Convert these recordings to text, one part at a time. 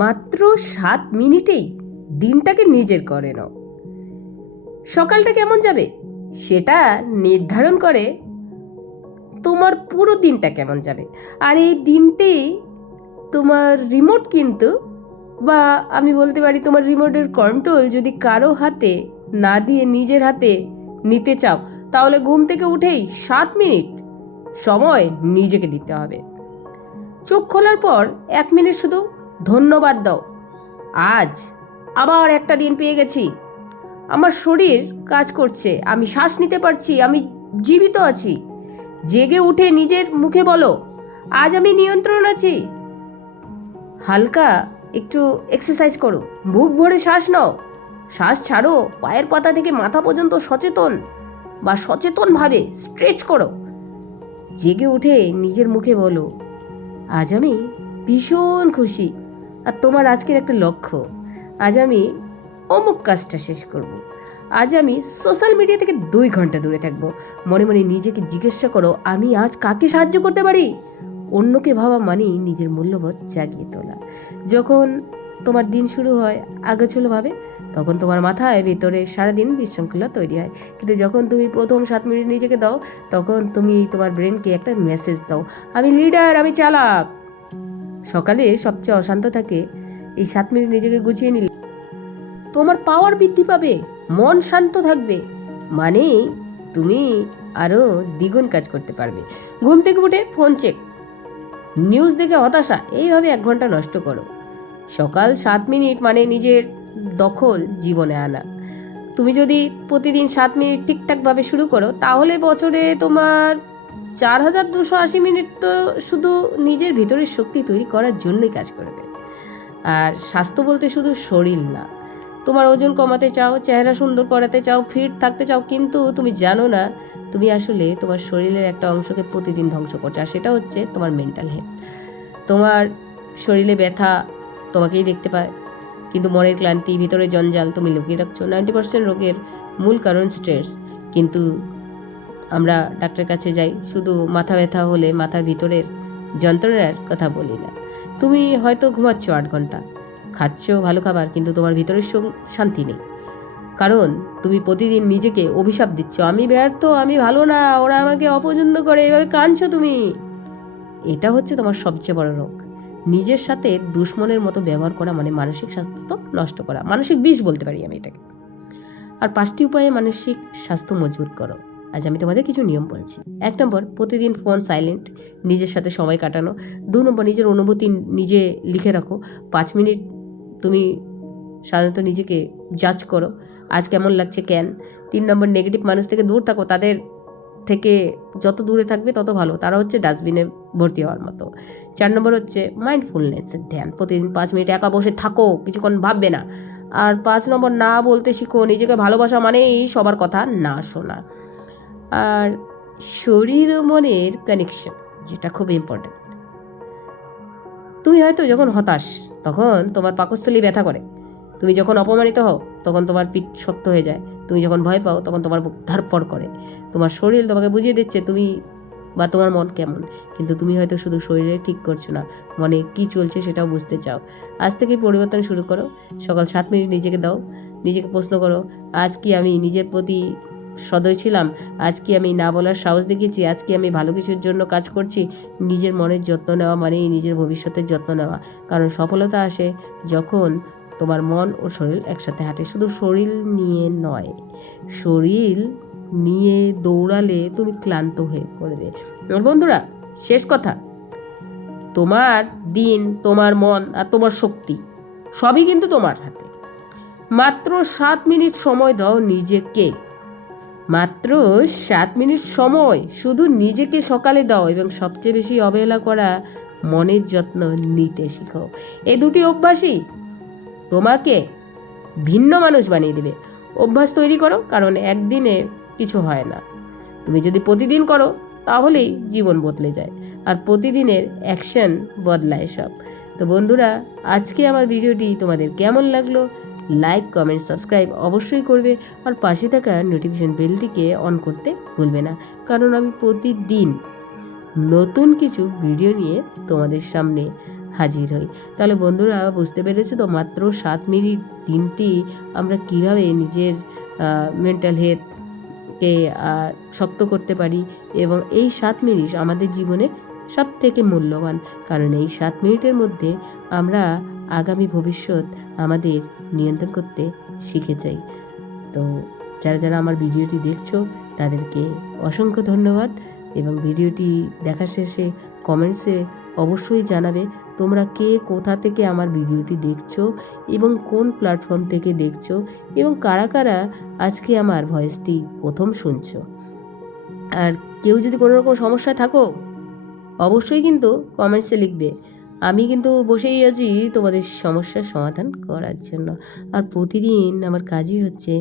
মাত্র 7 মিনিটেই দিনটাকে নিজের করে নাও। সকালটা কেমন যাবে সেটা নির্ধারণ করে তোমার পুরো দিনটা কেমন যাবে। আর এই দিনটি তোমার রিমোট কিন্তু, বা আমি বলতে পারি তোমার রিমোটের কন্ট্রোল যদি কারো হাতে না দিয়ে নিজের হাতে নিতে চাও, তাহলে ঘুম থেকে উঠেই 7 মিনিট সময় নিজেকে দিতে হবে। চোখ খোলার পর 1 মিনিট শুধু ধন্যবাদ দাও। আজ আবার একটা দিন পেয়ে গেছি, আমার শরীর কাজ করছে, আমি শ্বাস নিতে পারছি, আমি জীবিত আছি। জেগে উঠে নিজের মুখে বলো, আজ আমি নিয়ন্ত্রণ আছি। হালকা একটু এক্সারসাইজ করো, বুক ভরে শ্বাস নাও, শ্বাস ছাড়ো, পায়ের পাতা থেকে মাথা পর্যন্ত সচেতনভাবে স্ট্রেচ করো। জেগে উঠে নিজের মুখে বলো, আজ আমি ভীষণ খুশি। আর তোমার আজকের একটা লক্ষ্য, আজ আমি অমুক কাজটা শেষ করব, আজ আমি সোশ্যাল মিডিয়া থেকে 2 ঘন্টা দূরে থাকবো। মনে মনে নিজেকে জিজ্ঞাসা করো, আমি আজ কাকে সাহায্য করতে পারি। অন্যকে ভাবা মানেই নিজের মূল্যবোধ জাগিয়ে তোলা। যখন তোমার দিন শুরু হয় আগোছালোভাবে, তখন তোমার মাথায় ভিতরে সারাদিন বিশৃঙ্খলা তৈরি হয়। কিন্তু যখন তুমি প্রথম 7 মিনিট নিজেকে দাও, তখন তুমি তোমার ব্রেনকে একটা মেসেজ দাও, আমি লিডার, আমি চালাক। সকালে সবচেয়ে অশান্ত থাকে, এই 7 মিনিট নিজেকে গুছিয়ে নিলে তোমার পাওয়ার বৃদ্ধি পাবে, মন শান্ত থাকবে, মানে তুমি আরও দ্বিগুণ কাজ করতে পারবে। ঘুম থেকে উঠে ফোন চেক, নিউজ দেখে হতাশা, এইভাবে 1 ঘন্টা নষ্ট করো। সকাল 7 মিনিট মানে নিজের দখল জীবনে আনা। তুমি যদি প্রতিদিন 7 মিনিট ঠিকঠাকভাবে শুরু করো, তাহলে বছরে তোমার 4280 মিনিট তো শুধু নিজের ভিতরের শক্তি তৈরি করার জন্যই কাজ করবে। আর স্বাস্থ্য বলতে শুধু শরীর না, তোমার ওজন কমাতে চাও, চেহারা সুন্দর করাতে চাও, ফিট থাকতে চাও, কিন্তু তুমি জানো না তুমি আসলে তোমার শরীরের একটা অংশকে প্রতিদিন ধ্বংস করছো, আর সেটা হচ্ছে তোমার মেন্টাল হেলথ। তোমার শরীরে ব্যথা তোমাকেই দেখতে পায়, কিন্তু মনের ক্লান্তি, ভিতরে জঞ্জাল তুমি লুকিয়ে রাখছো। 90% রোগের মূল কারণ স্ট্রেস। কিন্তু আমরা ডাক্তারের কাছে যাই শুধু মাথা ব্যথা হলে, মাথার ভিতরের যন্ত্রণার কথা বলি না। তুমি হয়তো ঘুমাচ্ছ 8 ঘন্টা, খাচ্ছ ভালো খাবার, কিন্তু তোমার ভিতরের শান্তি নেই, কারণ তুমি প্রতিদিন নিজেকে অভিশাপ দিচ্ছ, আমি ব্যর্থ, আমি ভালো না, ওরা আমাকে অপছন্দ করে, এভাবে কাঁদছো তুমি। এটা হচ্ছে তোমার সবচেয়ে বড় রোগ। নিজের সাথে দুশ্মনের মতো ব্যবহার করা মানে মানসিক স্বাস্থ্য নষ্ট করা, মানসিক বিষ বলতে পারি আমি এটাকে। আর 5টি উপায়ে মানসিক স্বাস্থ্য মজবুত করো। আজ আমি তোমাদের কিছু নিয়ম বলছি। 1 নম্বর, প্রতিদিন ফোন সাইলেন্ট, নিজের সাথে সময় কাটানো। 2 নম্বর, নিজের অনুভূতি নিজে লিখে রাখো। 5 মিনিট তুমি সাধারণত নিজেকে জাজ করো, আজ কেমন লাগছে, কেন। 3 নম্বর, নেগেটিভ মানুষ থেকে দূর থাকো, তাদের থেকে যত দূরে থাকবে তত ভালো, তারা হচ্ছে ডাস্টবিনে ভর্তি হওয়ার মতো। 4 নম্বর হচ্ছে মাইন্ডফুলনেস, ধ্যান, প্রতিদিন 5 মিনিট একা বসে থাকো, কিছুক্ষণ ভাববে না। আর 5 নম্বর, না বলতে শিখো, নিজেকে ভালোবাসা মানেই সবার কথা না শোনা। আর শরীর ও মনের কানেকশন, যেটা খুব ইম্পর্টেন্ট। তুমি হয়তো যখন হতাশ তখন তোমার পাকস্থলী ব্যথা করে, তুমি যখন অপমানিত হও তখন তোমার পিঠ শক্ত হয়ে যায়, তুমি যখন ভয় পাও তখন তোমার বুক ধড়ফড় করে। তোমার শরীর তোমাকে বুঝিয়ে দিচ্ছে তুমি বা তোমার মন কেমন, কিন্তু তুমি হয়তো শুধু শরীরে ঠিক করছো না, মনে কি চলছে সেটাও বুঝতে চাও। আজ থেকেই পরিবর্তন শুরু করো। সকাল 7 মিনিট নিজেকে দাও, নিজেকে প্রশ্ন করো, আজ কি আমি নিজের প্রতি সদয় ছিলাম, আজ কি আমি না বলার সাহস দেখিয়েছি, আজ কি আমি ভালো কিছুর জন্য কাজ করছি। নিজের মনের যত্ন নেওয়া মানেই নিজের ভবিষ্যতের যত্ন নেওয়া, কারণ সফলতা আসে যখন তোমার মন ও শরীর একসাথে হাঁটে। শুধু শরীর নিয়ে নয়, শরীর নিয়ে দৌড়ালে তুমি ক্লান্ত হয়ে পড়বে। বন্ধুরা, শেষ কথা, তোমার দিন, তোমার মন আর তোমার শক্তি সবই কিন্তু তোমার হাতে। মাত্র 7 মিনিট সময় দাও নিজেকে, মাত্র 7 মিনিট সময় শুধু নিজেকে সকালে দাও, এবং সবচেয়ে বেশি অবহেলা করা মনের যত্ন নিতে শিখো। এই 2টি অভ্যাসই তোমাকে ভিন্ন মানুষ বানিয়ে দেবে। অভ্যাস তৈরি করো, কারণ একদিনে কিছু হয় না। তুমি যদি প্রতিদিন করো তাহলেই জীবন বদলে যায়, আর প্রতিদিনের অ্যাকশন বদলায় সব। তো বন্ধুরা, আজকে আমার ভিডিওটি তোমাদের কেমন লাগলো? লাইক, কমেন্ট, সাবস্ক্রাইব অবশ্যই করবে, আর পাশে থাকা নোটিফিকেশন বেলটিকে অন করতে ভুলবে না, কারণ আমি প্রতিদিন নতুন কিছু ভিডিও নিয়ে তোমাদের সামনে হাজির হই। তাহলে বন্ধুরা বুঝতে পেরেছো তো, মাত্র 7 মিনিট দিনটি আমরা কিভাবে নিজের মেন্টাল হেলথকে শক্ত করতে পারি, এবং এই 7 মিনিট আমাদের জীবনে সব থেকে মূল্যবান, কারণ এই 7 মিনিটের মধ্যে আমরা আগামী ভবিষ্যৎ আমাদের নিয়ন্ত্রণ করতে শিখে যাই। তো যারা যারা আমার ভিডিওটি দেখছো তাদেরকে অসংখ্য ধন্যবাদ, এবং ভিডিওটি দেখার শেষে কমেন্টসে অবশ্যই জানাবে তোমরা কে কোথা থেকে আমার ভিডিওটি দেখছো এবং কোন প্ল্যাটফর্ম থেকে দেখছো, এবং কারা কারা আজকে আমার ভয়েসটি প্রথম শুনছো। আর কেউ যদি কোনো রকম সমস্যায় থাকো অবশ্যই কিন্তু কমেন্টসে লিখবে, আমি কিন্তু বসেই আছি তোমাদের সমস্যার সমাধান করার জন্য। আর প্রতিদিন আমার কাজই হচ্ছে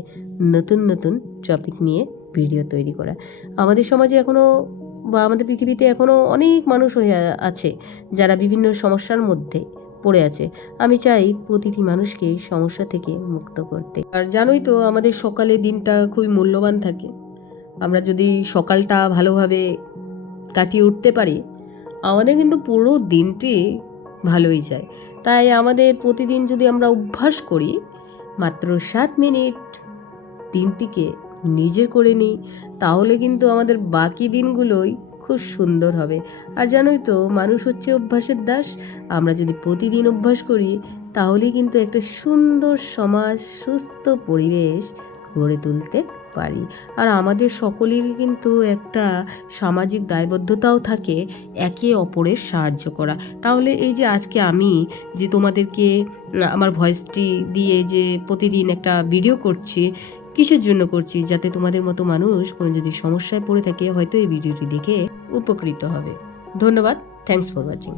নতুন নতুন টপিক নিয়ে ভিডিও তৈরি করা। আমাদের সমাজে এখনও বা আমাদের পৃথিবীতে এখনও অনেক মানুষ হয়ে আছে যারা বিভিন্ন সমস্যার মধ্যে পড়ে আছে। আমি চাই প্রতিটি মানুষকে সমস্যা থেকে মুক্ত করতে। আর জানোই তো আমাদের সকালে দিনটা খুবই মূল্যবান থাকে। আমরা যদি সকালটা ভালোভাবে কাটিয়ে উঠতে পারি আমাদের কিন্তু পুরো দিনটি ভালোই যায়। তাই আমাদের প্রতিদিন যদি আমরা অভ্যাস করি মাত্র 7 মিনিট দিনটিকে নিজের করে নিই, তাহলে কিন্তু আমাদের বাকি দিনগুলোই খুব সুন্দর হবে। আর জানোই তো মানুষ হচ্ছে অভ্যাসের দাস। আমরা যদি প্রতিদিন অভ্যাস করি তাহলে কিন্তু একটা সুন্দর সমাজ, সুস্থ পরিবেশ গড়ে তুলতে পারি। আর আমাদের সকলেরই কিন্তু একটা সামাজিক দায়বদ্ধতাও থাকে একে অপরের সাহায্য করা। তাহলে এই যে আজকে আমি যে তোমাদেরকে আমার ভয়েসটি দিয়ে যে প্রতিদিন একটা ভিডিও করছি, কিসের জন্য করছি? যাতে তোমাদের মতো মানুষ কোনো যদি সমস্যায় পড়ে থাকে হয়তো এই ভিডিওটি দেখে উপকৃত হবে। ধন্যবাদ। Thanks for watching.